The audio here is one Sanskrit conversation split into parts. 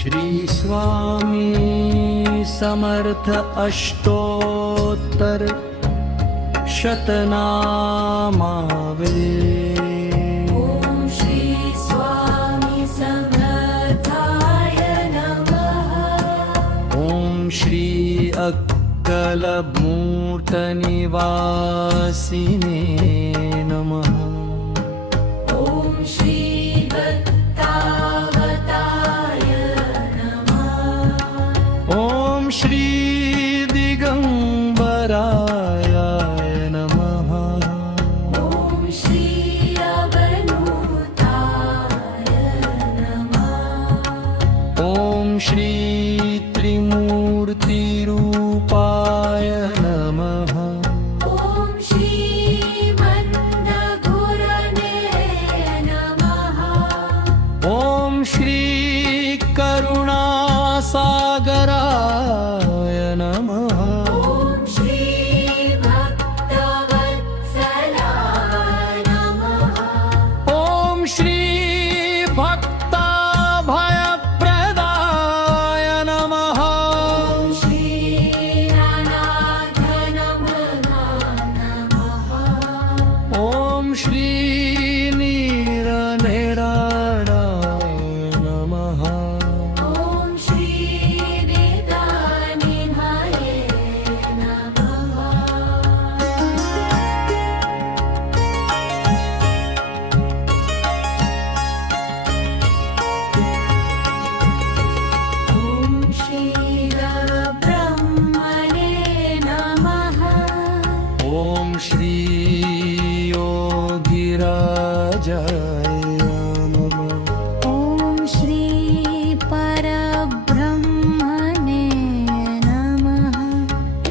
श्री स्वामी समर्थ अष्टोत्तर शतनामावली। ओम श्री स्वामी समर्थाय नमः। ओम श्री अक्कलमूर्तनिवासिने नमः। ओम श्री दत्तावताय नमः। ओम श्री दिगंबराय नमः। ओम श्री अवधूताय नमः। ओम श्री त्रिमूर्तिरूपाय नमः। ओम श्री मन्दगुरवे नमः। ओम श्री करुणासागराय नमः। ओम श्री भक्तवत्सलाय नमः। ओम श्री भक्ताभयप्रदाय नमः। ओम श्री अनाथनमनाय नमः। ओम श्री नीरनिराणाय नमः। ओम श्री वेदानिधाये नमः। ओम श्री ब्रह्मणे नमः। ओम श्री योगिराजाय नमः। ओम श्री परब्रह्मणे नमः।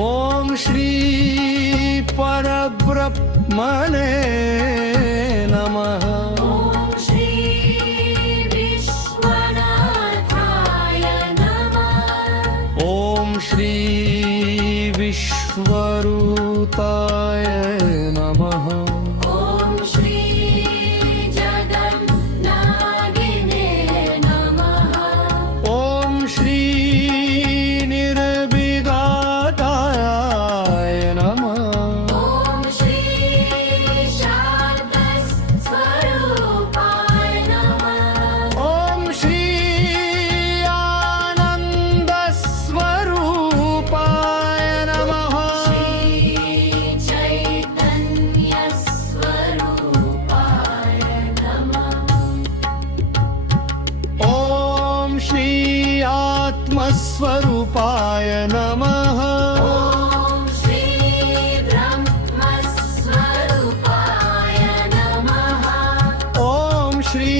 ओम श्री परब्रह्मणे नमः। ओम श्री विश्वनाथाय नमः। ओम श्री विश्वरूताय नमः। ओम श्री जगन्नागिने नमः। ओम श्री निर्विघाताय नमः। ओम श्री शान्तस्वरूपाय नमः। ओम श्री आनन्दस्वरूपाय नमः। श्री चैतन्यस्वरूपाय नमः। ओम श्री आत्मस्वरूपाय नमः। ओम श्री ब्रह्मस्वरूपाय नमः। ओम श्री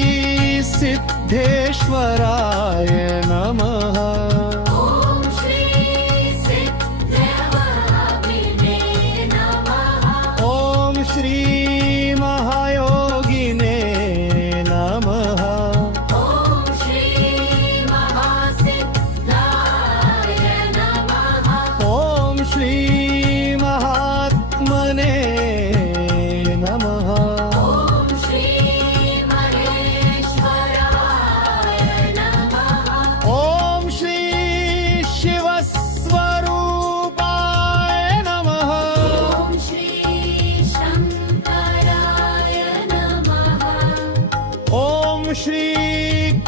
सिद्धेश्वराय नमः। ओम श्री सिद्धवहाबिने नमः। ओम श्री महायोगिने नमः। ओम श्री महासिद्धाय नमः। ओम श्री महात्मने नमः। ओम श्री महेश्वराय नमः। ओम श्री शिवस्वरूपाय नमः। ओम श्री शंकराय नमः। ओम श्री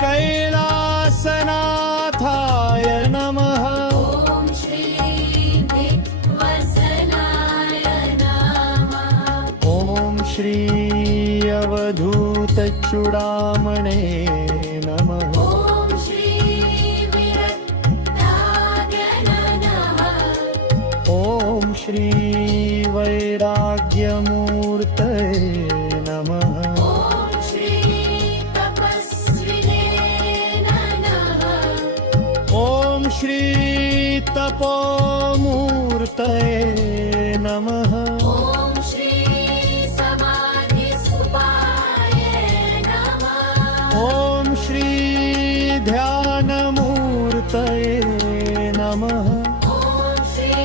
कैलासनाथाय नमः। ओम श्री विवसनाय नमः। ओम श्री अवधूतचूडामणे नमः। ओम श्री विरक्ताग्ननः। ओम श्री वैराग्यमूर्तये नमः। ओम श्री तपस्विने नमः। ओम श्री तपोमूर्तये नमः। ओम श्री समाधिस्थाय नमः। ओम श्री ध्यानमूर्तये नमः। ओम श्री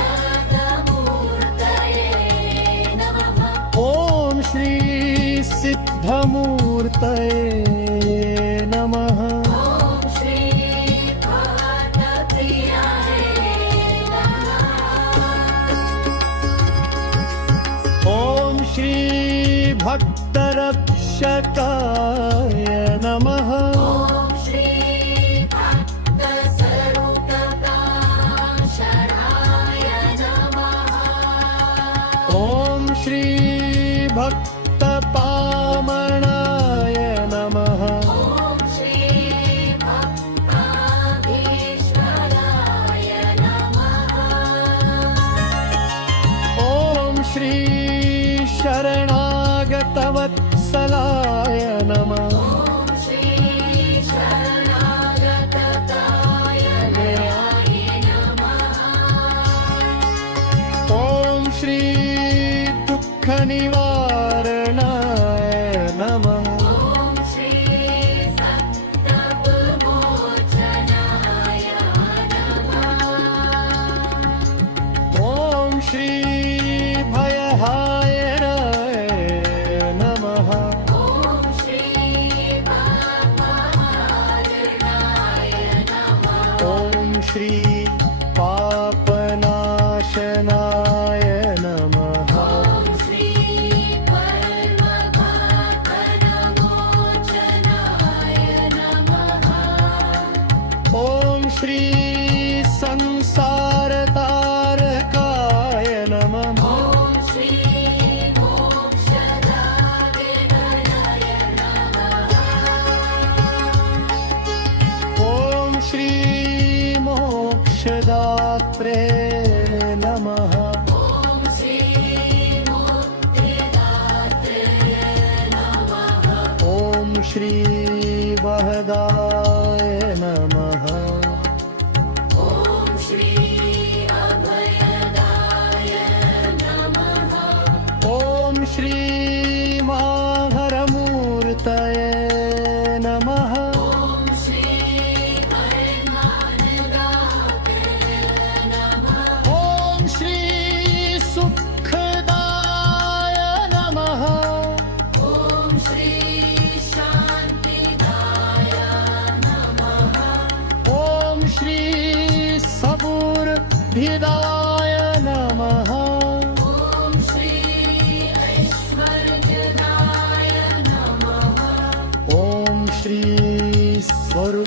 अनन्तमूर्तये नमः। ओम श्री सिद्धमूर्तये नमः। ओम श्री श्री भक्तरक्षकाय नमः ॐ श्री भक्तस्वरूपप्रकाशनाय नमः ॐ श्री भक्तपामनाय नमः ॐ श्री भक्ताभीष्टराय नमः ॐ श्री शरणागतवत्सलाय नमः ॐ श्री शरणागतकाय दयाय नमः ॐ श्री दुःखनिवारणाय नमः ॐ श्री सप्तविमोचनाय नमः ॐ श्री भयहारिणे नमः ॐ श्री पापहारिणाय नमः ॐ श्री पापनाशनाय नमः ॐ श्री परमपापनमोचनाय नमः ॐ श्री संसारतारकाय नमः ॐ श्री मोक्षदायिनाय नमः ॐ श्री मोक्षदात्रे नमः ॐ श्री मुक्तिदात्रे नमः ॐ श्री वहदाय नमः ॐ श्री अभयदाय नमः ॐ श्री माहरमूर्तये नमः ॐ श्री हरिमानदाते नमः ॐ श्री सुखदाय नमः ॐ श्री शान्तिदाय नमः ॐ श्री सबुर्भिदाय नमः ॐ श्री ऐश्वर्यदाय नमः ॐ श्री सौभाग्यदाय